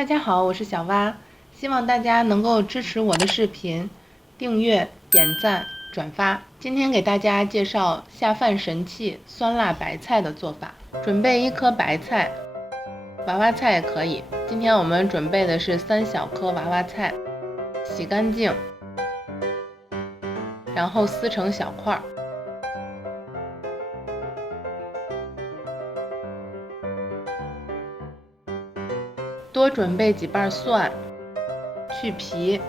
大家好，我是小蛙，希望大家能够支持我的视频，订阅、点赞、转发。今天给大家介绍下饭神器酸辣白菜的做法。准备1颗白菜，娃娃菜也可以。今天我们准备的是3小颗娃娃菜，洗干净，然后撕成小块。多准备几瓣蒜，去皮。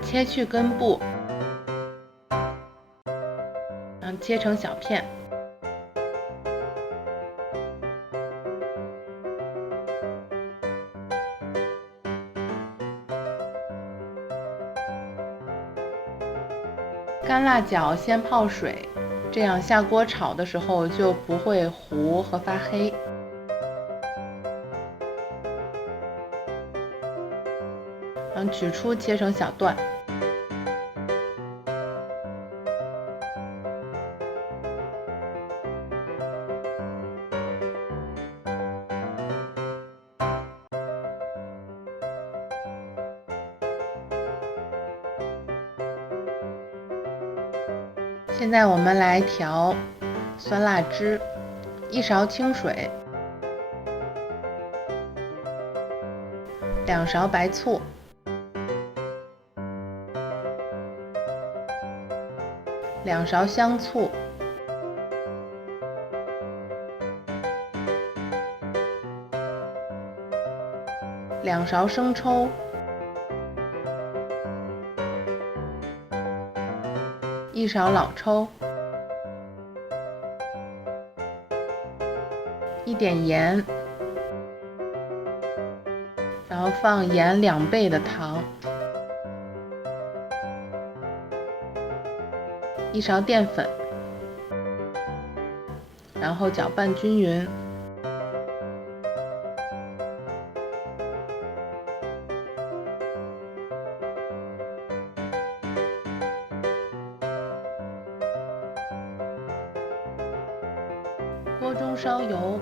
切去根部，然后切成小片。干辣椒先泡水，这样下锅炒的时候就不会糊和发黑。然后取出切成小段。现在我们来调酸辣汁，1勺清水，2勺白醋，2勺香醋，2勺生抽，1勺老抽，1点盐，然后放盐2倍的糖，1勺淀粉，然后搅拌均匀。锅中烧油，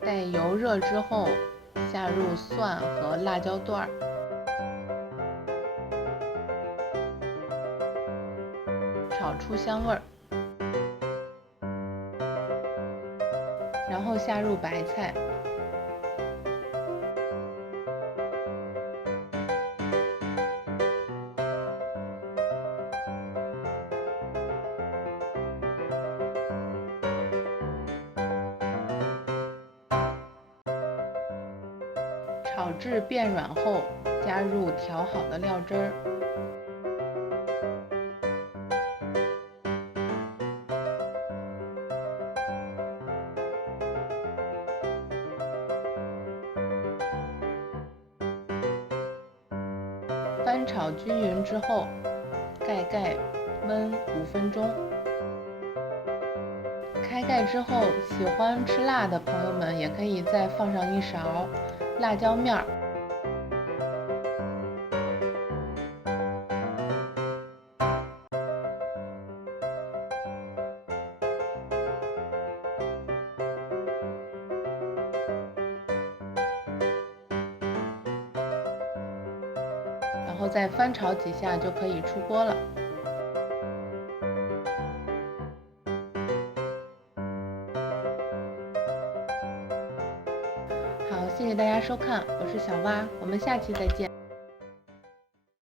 待油热之后，下入蒜和辣椒段，炒出香味儿，然后下入白菜。炒至变软后，加入调好的料汁儿。翻炒均匀之后，盖盖焖5分钟。开盖之后，喜欢吃辣的朋友们也可以再放上1勺辣椒面儿。然后再翻炒几下就可以出锅了。好，谢谢大家收看，我是小蛙，我们下期再见。